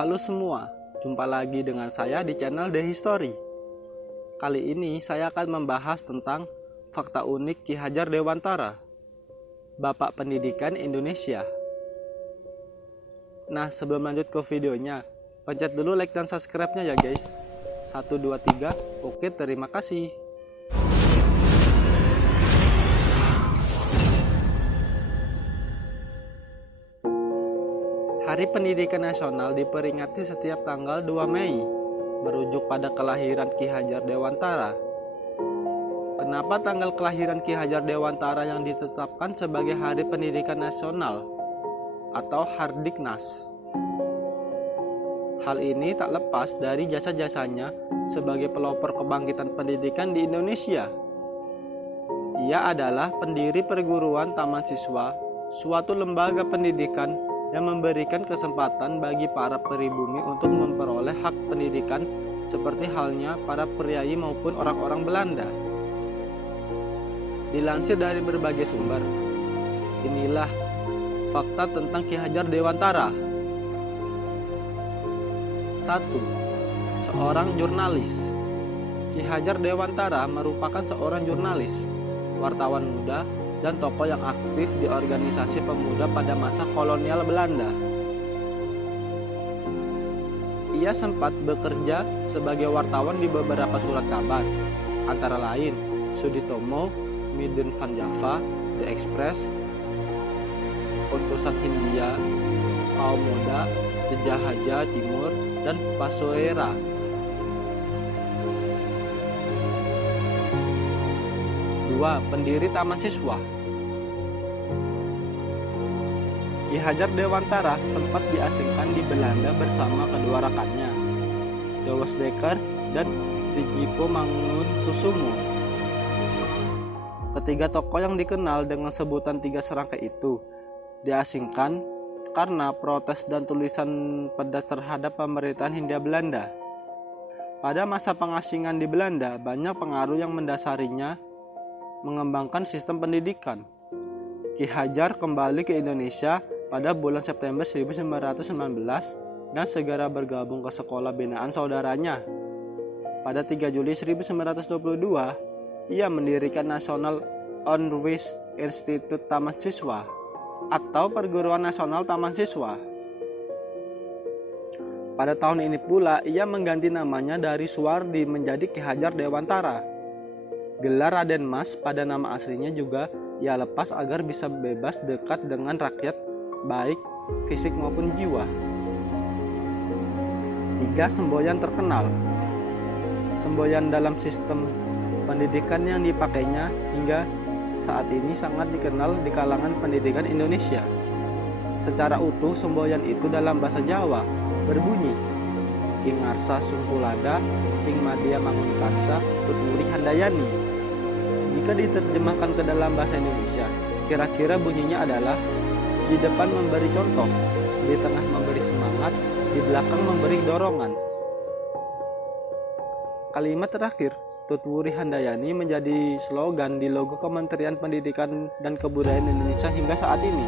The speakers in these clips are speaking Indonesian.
Halo semua, jumpa lagi dengan saya di channel The History. Kali ini saya akan membahas tentang fakta unik Ki Hajar Dewantara, Bapak Pendidikan Indonesia. Nah, sebelum lanjut ke videonya, pencet dulu like dan subscribe-nya ya guys. 1, 2, 3, oke, terima kasih. Hari Pendidikan Nasional diperingati setiap tanggal 2 Mei, merujuk pada kelahiran Ki Hajar Dewantara. Kenapa tanggal kelahiran Ki Hajar Dewantara yang ditetapkan sebagai Hari Pendidikan Nasional atau Hardiknas? Hal ini tak lepas dari jasa-jasanya sebagai pelopor kebangkitan pendidikan di Indonesia. Ia adalah pendiri perguruan Taman Siswa, suatu lembaga pendidikan yang memberikan kesempatan bagi para pribumi untuk memperoleh hak pendidikan seperti halnya para priai maupun orang-orang Belanda. Dilansir dari berbagai sumber, inilah fakta tentang Ki Hajar Dewantara. 1. Seorang jurnalis. Ki Hajar Dewantara merupakan seorang jurnalis, wartawan muda, dan tokoh yang aktif di organisasi pemuda pada masa kolonial Belanda. Ia sempat bekerja sebagai wartawan di beberapa surat kabar, antara lain Suditomo, Midun Van Java, The Express, Utusan Hindia, Kaum Muda, Jejahaja Timur, dan Pasoera. 2. Pendiri Taman Siswa. Ki Hajar Dewantara sempat diasingkan di Belanda bersama kedua rekannya, Douwes Dekker dan Dijipo Mangunkusumo. Ketiga tokoh yang dikenal dengan sebutan Tiga Serangkai itu diasingkan karena protes dan tulisan pedas terhadap pemerintahan Hindia Belanda. Pada masa pengasingan di Belanda, banyak pengaruh yang mendasarinya mengembangkan sistem pendidikan. Ki Hajar kembali ke Indonesia pada bulan September 1919 dan segera bergabung ke sekolah binaan saudaranya. Pada 3 Juli 1922, ia mendirikan National Onderwijs Instituut Taman Siswa atau Perguruan Nasional Taman Siswa. Pada tahun ini pula, ia mengganti namanya dari Suwardi menjadi Ki Hajar Dewantara. Gelar Raden Mas pada nama aslinya juga ia lepas agar bisa bebas dekat dengan rakyat, baik fisik maupun jiwa. 3. Semboyan terkenal. Semboyan dalam sistem pendidikan yang dipakainya hingga saat ini sangat dikenal di kalangan pendidikan Indonesia. Secara utuh, semboyan itu dalam bahasa Jawa berbunyi Ing Ngarsa Sungkulada, Ing Madya Mangunkarsa, Tutwuri Handayani. Jika diterjemahkan ke dalam bahasa Indonesia, kira-kira bunyinya adalah di depan memberi contoh, di tengah memberi semangat, di belakang memberi dorongan. Kalimat terakhir, Tutwuri Handayani, menjadi slogan di logo Kementerian Pendidikan dan Kebudayaan Indonesia hingga saat ini.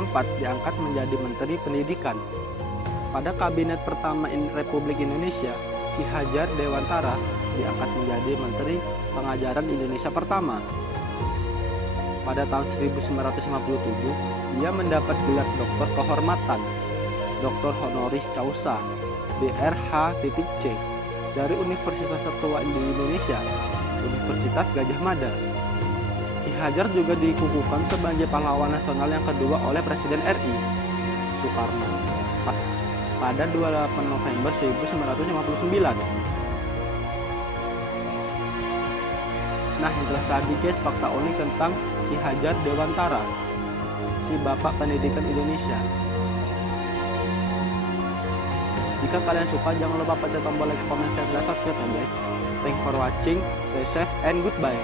4. Diangkat menjadi Menteri Pendidikan. Pada kabinet pertama Republik Indonesia, Ki Hajar Dewantara diangkat menjadi Menteri Pengajaran Indonesia pertama. Pada tahun 1957, ia mendapat gelar Doktor Kehormatan, Doktor Honoris Causa, DRH.C, dari Universitas tertua di Indonesia, Universitas Gadjah Mada. Ki Hajar juga dikukuhkan sebagai pahlawan nasional yang kedua oleh Presiden RI, Soekarno, pada 28 November 1959. Nah, itulah tadi guys fakta unik tentang Ki Hajar Dewantara, si Bapak Pendidikan Indonesia. Jika kalian suka, jangan lupa pencet tombol like, comment, share, dan subscribe ya guys. Thanks for watching, stay safe and goodbye.